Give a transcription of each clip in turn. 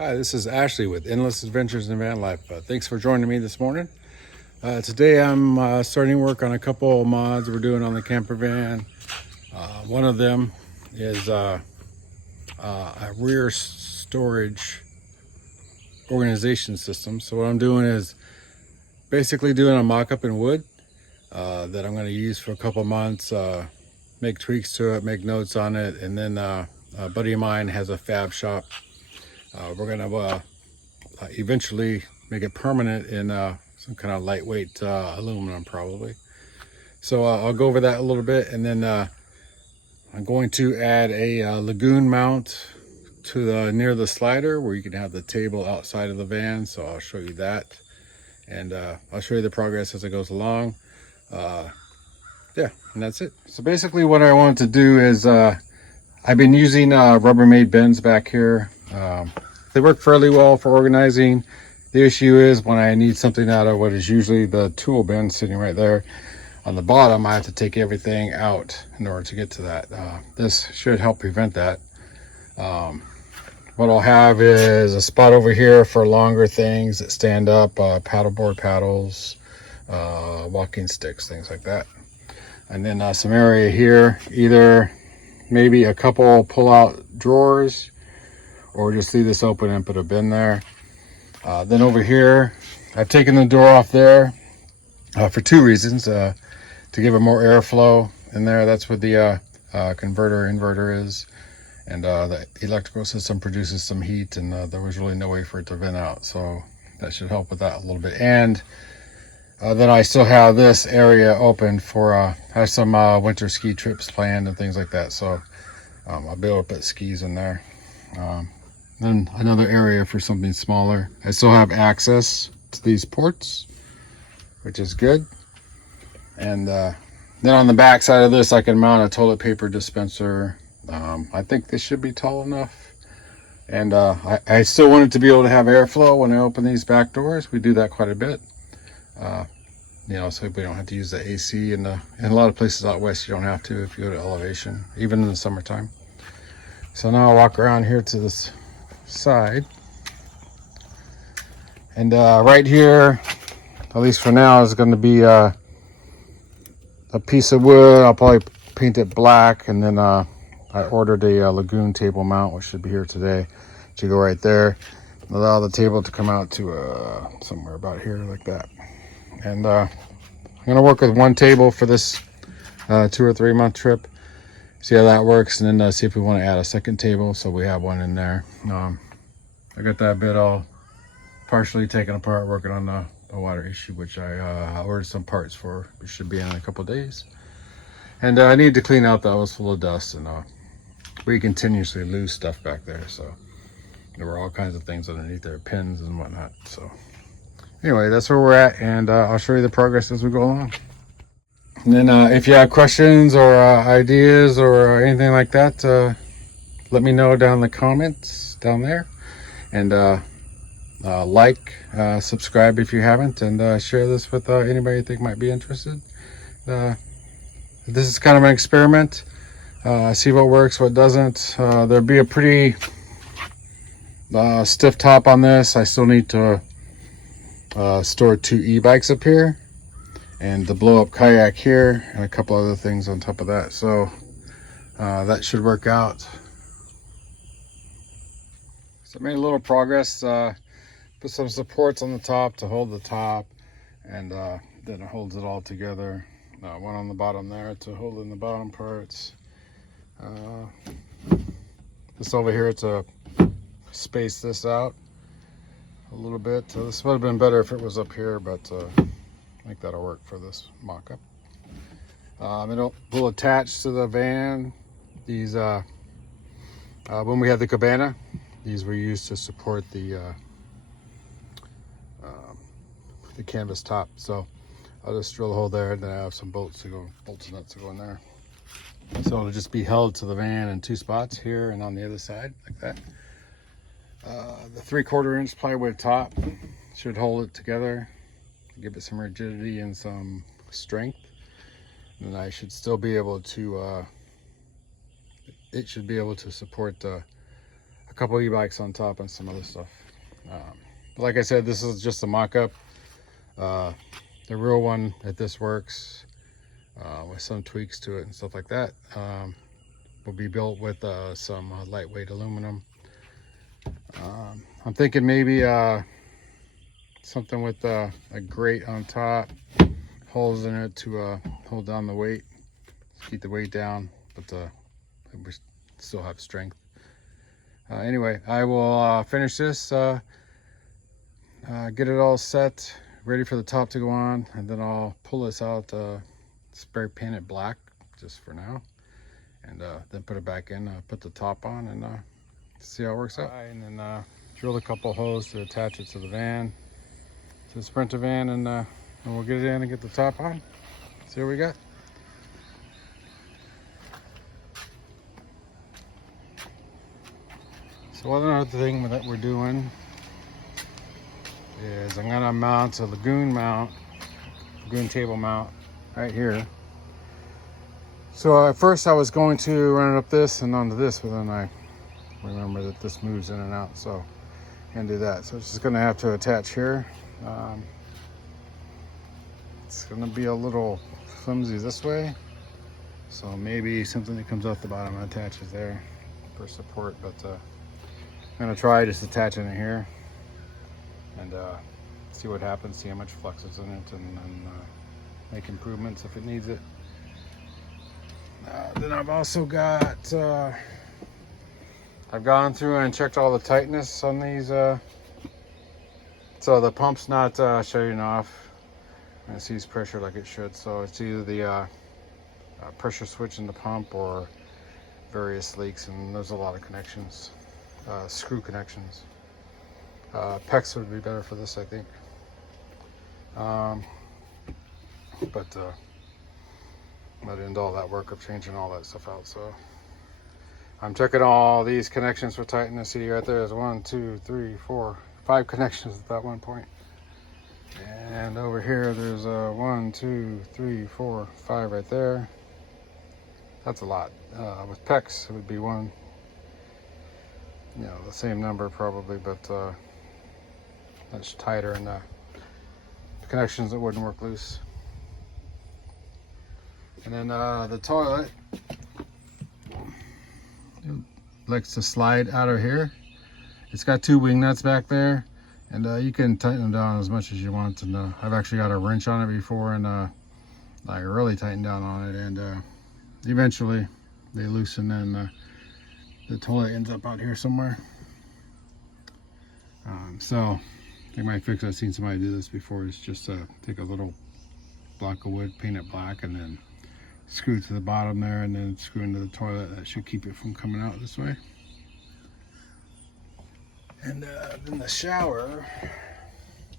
Hi, this is Ashley with Endless Adventures in Van Life. Thanks for joining me this morning. Today I'm starting work on a couple of mods we're doing on the camper van. One of them is a rear storage organization system. So what I'm doing is basically doing a mock-up in wood that I'm going to use for a couple months, make tweaks to it, make notes on it, and then a buddy of mine has a fab shop. We're going to eventually make it permanent in some kind of lightweight aluminum probably. So I'll go over that a little bit, and then I'm going to add a Lagoon mount to the near the slider where you can have the table outside of the van. So I'll show you that, and I'll show you the progress as it goes along. Yeah, and that's it. So basically what I wanted to do is I've been using Rubbermaid bins back here. They work fairly well for organizing. The issue is when I need something out of what is usually the tool bin sitting right there on the bottom, I have to take everything out in order to get to that. This should help prevent that. What I'll have is a spot over here for longer things that stand up, paddleboard paddles, walking sticks, things like that. And then some area here, either maybe a couple pull-out drawers, or just leave this open and put a bin there. Then over here, I've taken the door off there for two reasons. To give it more airflow in there. That's what the inverter is. And the electrical system produces some heat, and there was really no way for it to vent out. So that should help with that a little bit. And then I still have this area open for, I have some winter ski trips planned and things like that. So I'll be able to put skis in there. Then another area for something smaller. I still have access to these ports, which is good. And then on the back side of this, I can mount a toilet paper dispenser. I think this should be tall enough. And I still want it to be able to have airflow when I open these back doors. We do that quite a bit. So we don't have to use the AC. In a lot of places out west, you don't have to if you go to elevation, even in the summertime. So now I'll walk around here to this side, and right here, at least for now, is going to be a piece of wood. I'll probably paint it black, and then I ordered a Lagoon table mount, which should be here today. It should go right there. Allow the table to come out to somewhere about here like that. And I'm going to work with one table for this 2 or 3 month trip. See how that works, and then see if we want to add a second table so we have one in there. I got that bit all partially taken apart, working on the water issue, which I ordered some parts for, which should be in a couple days. And I need to clean out that was full of dust, and we continuously lose stuff back there. So there were all kinds of things underneath there, pins and whatnot. So anyway, that's where we're at, and I'll show you the progress as we go along. And then if you have questions or ideas or anything like that, let me know down in the comments down there. And subscribe if you haven't, and share this with anybody you think might be interested. This is kind of an experiment. See what works, what doesn't. There'll be a pretty stiff top on this. I still need to store 2 e-bikes up here, and the blow-up kayak here, and a couple other things on top of that. So that should work out. So I made a little progress. Put some supports on the top to hold the top, and then it holds it all together. One on the bottom there to hold in the bottom parts. This over here to space this out a little bit. This would have been better if it was up here, but I think that'll work for this mock-up. We'll attach to the van these, when we had the cabana, these were used to support the canvas top. So I'll just drill a hole there, and then I have some bolts and nuts to go in there. So it'll just be held to the van in 2 spots, here and on the other side, like that. The 3/4 inch plywood top should hold it together, give it some rigidity and some strength. And I should still be able to, it should be able to support a couple e-bikes on top and some other stuff. But like I said, this is just a mock-up. The real one, if this works, with some tweaks to it and stuff like that, will be built with some lightweight aluminum. I'm thinking maybe something with a grate on top, holes in it to hold down the weight, keep the weight down, but we still have strength. Anyway, I will finish this, get it all set, ready for the top to go on, and then I'll pull this out, spray paint it black just for now, and then put it back in, put the top on, and see how it works out. And then drill a couple holes to attach it to the van, to the Sprinter van, and we'll get it in and get the top on. See what we got. So one other thing that we're doing is I'm gonna mount a Lagoon table mount right here. So at first I was going to run it up this and onto this, but then I remember that this moves in and out, so I'm gonna do that. So it's just gonna have to attach here. It's gonna be a little flimsy this way, so maybe something that comes off the bottom and attaches there for support, but I'm gonna try just attaching it here and see what happens, see how much flux is in it, and then make improvements if it needs it. Then I've also got, I've gone through and checked all the tightness on these, so the pump's not shutting off, and it sees pressure like it should, so it's either the pressure switch in the pump or various leaks, and there's a lot of connections, screw connections. PEX would be better for this, I think. But I didn't do all that work of changing all that stuff out, so I'm checking all these connections for tightness. See right there is 1, 2, 3, 4, 5 connections at that one point. And over here there's 1, 2, 3, 4, 5 right there. That's a lot. With PEX it would be one, you know, the same number probably, but that's tighter, and the connections that wouldn't work loose. And then the toilet, it likes to slide out of here. It's got 2 wing nuts back there, and you can tighten them down as much as you want. And I've actually got a wrench on it before, and I really tightened down on it, and eventually they loosen, and the toilet ends up out here somewhere. So they might fix it. I've seen somebody do this before. It's just take a little block of wood, paint it black, and then screw it to the bottom there, and then screw into the toilet. That should keep it from coming out this way. And then the shower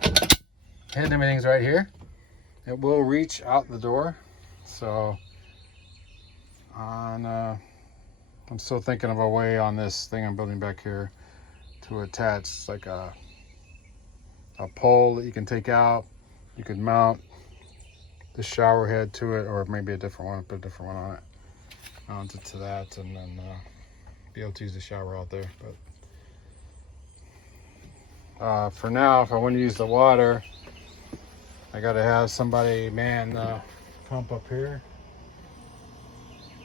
head and everything's right here. It will reach out the door, so on I'm still thinking of a way on this thing I'm building back here to attach like a pole that you can take out. You could mount the shower head to it, or maybe a different one, put a different one on it, mount it to that, and then be able to use the shower out there. But for now, if I want to use the water, I got to have somebody man the pump up here,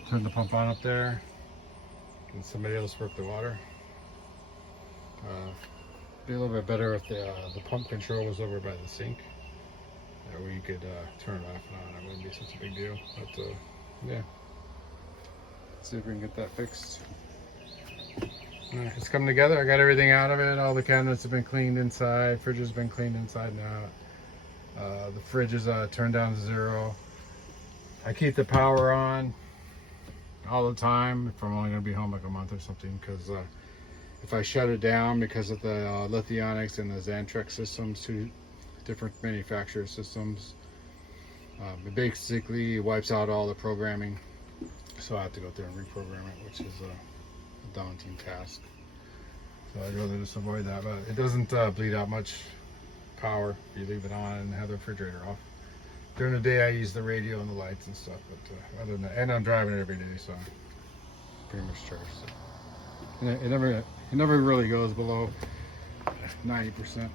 turn the pump on up there, and somebody else work the water. Be a little bit better if the pump control was over by the sink. That way you could turn it off and on. It wouldn't be such a big deal. But yeah, let's see if we can get that fixed. It's coming together. I got everything out of it. All the cabinets have been cleaned inside. Fridge has been cleaned inside and out. The fridge is turned down to 0. I keep the power on all the time if I'm only going to be home like a month or something, because if I shut it down because of the Lithionics and the Xantrex systems, 2 different manufacturer systems, it basically wipes out all the programming, so I have to go through and reprogram it, which is a daunting task. So I'd rather just avoid that, but it doesn't bleed out much power if you leave it on and have the refrigerator off. During the day I use the radio and the lights and stuff, but other than that, and I'm driving it every day, so I'm pretty much charged. So. And it never It never really goes below 90%.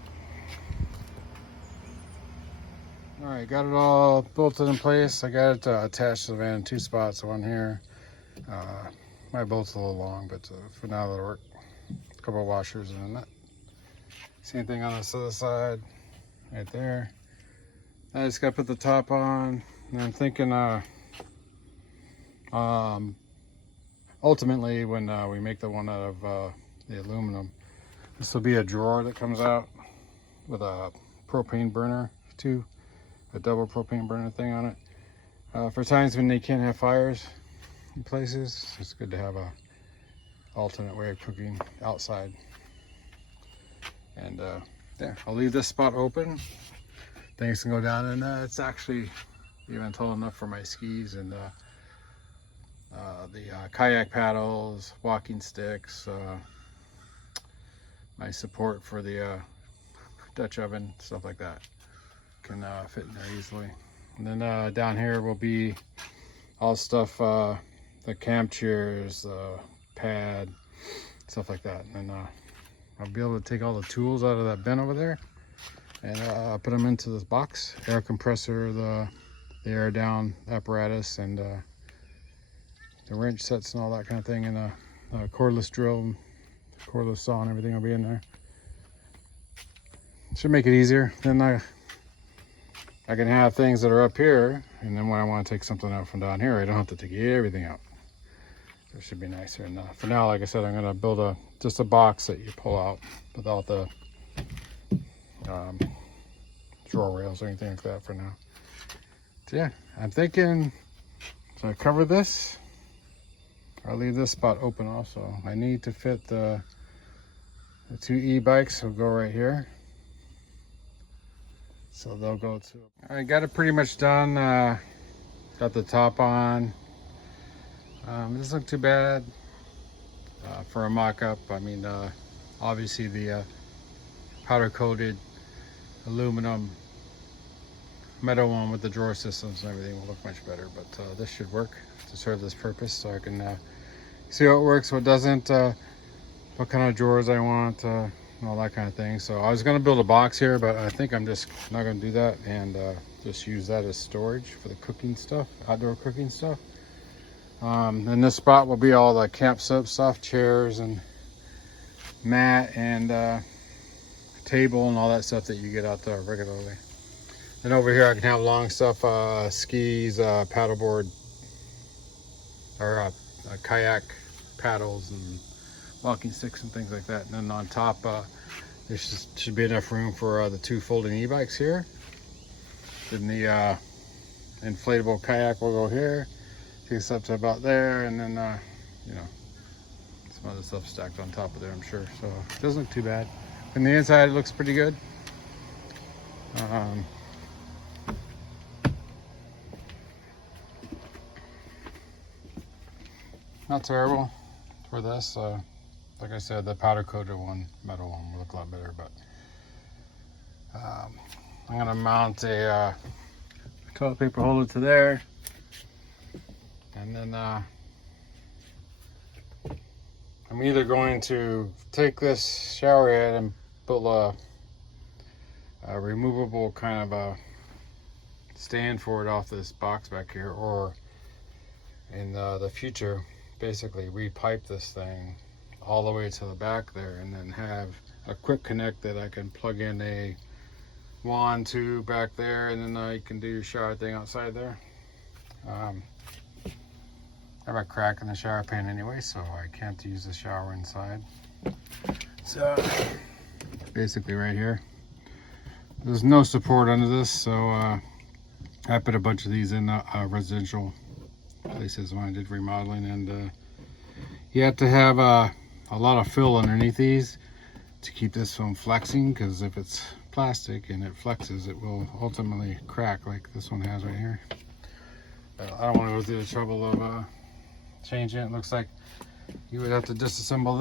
All right, got it all bolted in place. I got it attached to the van in 2 spots, one here. My bolt's a little long, but for now that'll work. A couple of washers and that. Same thing on this other side, right there. I just got to put the top on, and I'm thinking ultimately when we make the one out of the aluminum, this will be a drawer that comes out with a propane burner too, a double propane burner thing on it. For times when they can't have fires in places, it's good to have a alternate way of cooking outside. And there, I'll leave this spot open. Things can go down, and it's actually even tall enough for my skis and the kayak paddles, walking sticks, my support for the Dutch oven, stuff like that can fit in there easily. And then down here will be all stuff, the camp chairs, the pad, stuff like that. And then I'll be able to take all the tools out of that bin over there and put them into this box. Air compressor, the air down apparatus, and the wrench sets and all that kind of thing, and a cordless drill, cordless saw, and everything will be in there. Should make it easier. Then I can have things that are up here, and then when I want to take something out from down here, I don't have to take everything out. It should be nicer. And for now, like I said, I'm going to build just a box that you pull out without the drawer rails or anything like that for now. So yeah, I'm thinking, so I cover this. I'll leave this spot open also. I need to fit the 2 e-bikes will go right here. So they'll go to, I got it pretty much done. Got the top on. It doesn't look too bad for a mock-up. I mean, obviously the powder coated aluminum metal one with the drawer systems and everything will look much better, but this should work to serve this purpose, so I can see how it works, what doesn't, what kind of drawers I want, and all that kind of thing. So I was going to build a box here, but I think I'm just not going to do that, and just use that as storage for the cooking stuff, outdoor cooking stuff. And this spot will be all the camp stuff, chairs and mat and table and all that stuff that you get out there regularly. And over here I can have long stuff, skis, paddleboard, or kayak paddles and walking sticks and things like that. And then on top, there should be enough room for the 2 folding e-bikes here. Then the inflatable kayak will go here. Takes up to about there, and then you know, some other stuff stacked on top of there, I'm sure. So it doesn't look too bad. From the inside, it looks pretty good. Not terrible for this. Like I said, the powder coated one, metal one, will look a lot better. But I'm gonna mount a toilet paper holder to there, and then I'm either going to take this shower head and build a removable kind of a stand for it off this box back here, or in the future, basically repipe this thing all the way to the back there, and then have a quick connect that I can plug in a wand to back there, and then you can do your shower thing outside there. I have a crack in the shower pan anyway, so I can't use the shower inside. So basically right here, there's no support under this, so I put a bunch of these in residential places when I did remodeling, and you have to have a lot of fill underneath these to keep this from flexing, because if it's plastic and it flexes, it will ultimately crack like this one has right here. But I don't want to go through the trouble of changing it. It looks like you would have to disassemble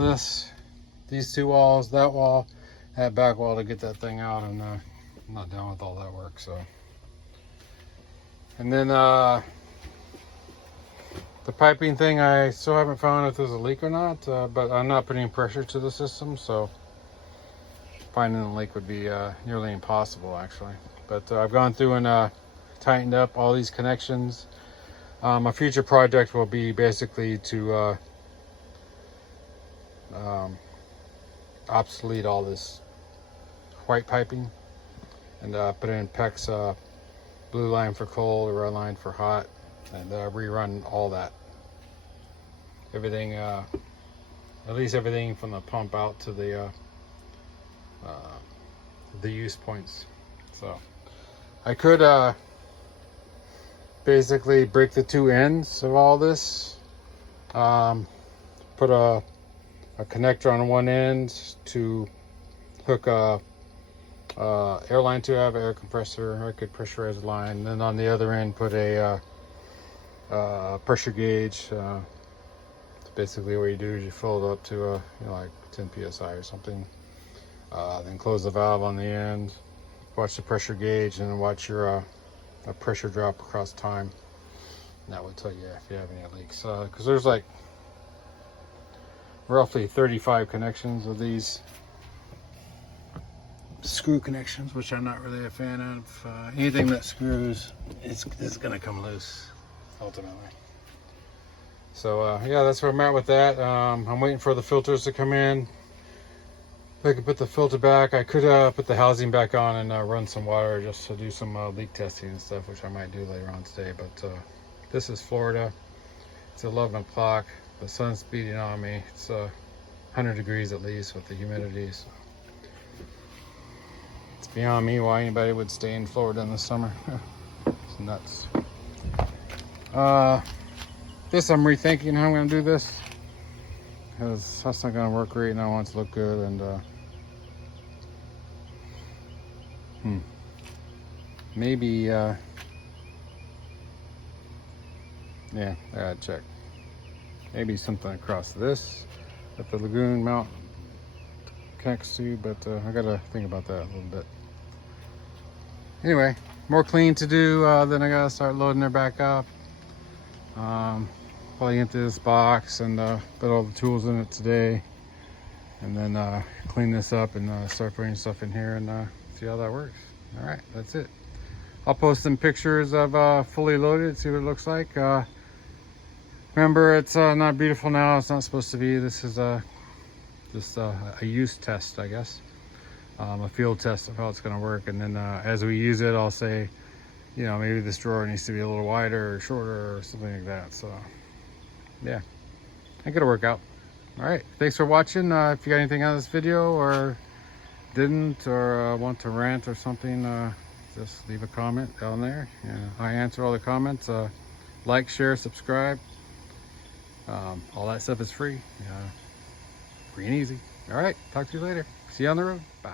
these 2 walls, that wall, that back wall to get that thing out, and I'm not done with all that work. So, and then the The piping thing, I still haven't found if there's a leak or not, but I'm not putting pressure to the system, so finding a leak would be nearly impossible actually. But I've gone through and tightened up all these connections. A future project will be basically to obsolete all this white piping and put in PEX blue line for cold, red line for hot, and rerun all that. Everything, at least everything from the pump out to the use points. So I could basically break the two ends of all this, put a connector on one end to hook a airline to have air compressor. I could pressurize the line, and then on the other end put a pressure gauge. Basically what you do is you fill it up to like 10 psi or something, then close the valve on the end, watch the pressure gauge, and watch your pressure drop across time, and that will tell you if you have any leaks, because there's like roughly 35 connections of these screw connections, which I'm not really a fan of. Anything that screws is gonna come loose ultimately. So yeah, that's where I'm at with that. I'm waiting for the filters to come in. If I could put the filter back, I could put the housing back on and run some water just to do some leak testing and stuff, which I might do later on today. But this is Florida. It's 11 o'clock. The sun's beating on me. It's 100 degrees at least with the humidity. So it's beyond me why anybody would stay in Florida in the summer. It's nuts. This I'm rethinking how I'm going to do this, because that's not going to work great, and I want it to look good. And maybe yeah, I gotta check. Maybe something across this that the Lagoon mount connects to, but I gotta think about that a little bit. Anyway, more clean to do. Then I gotta start loading her back up. Probably into this box and put all the tools in it today, and then clean this up and start putting stuff in here and see how that works. All right, that's it. I'll post some pictures of fully loaded, see what it looks like. Remember, it's not beautiful now. It's not supposed to be. This is just a use test, I guess, a field test of how it's going to work. And then as we use it, I'll say, you know, maybe this drawer needs to be a little wider or shorter or something like that. So yeah, I think it'll work out. All right, thanks for watching. If you got anything on this video or didn't, or want to rant or something, just leave a comment down there. Yeah, I answer all the comments. Like, share, subscribe. All that stuff is free. Free and easy. All right, talk to you later. See you on the road. Bye.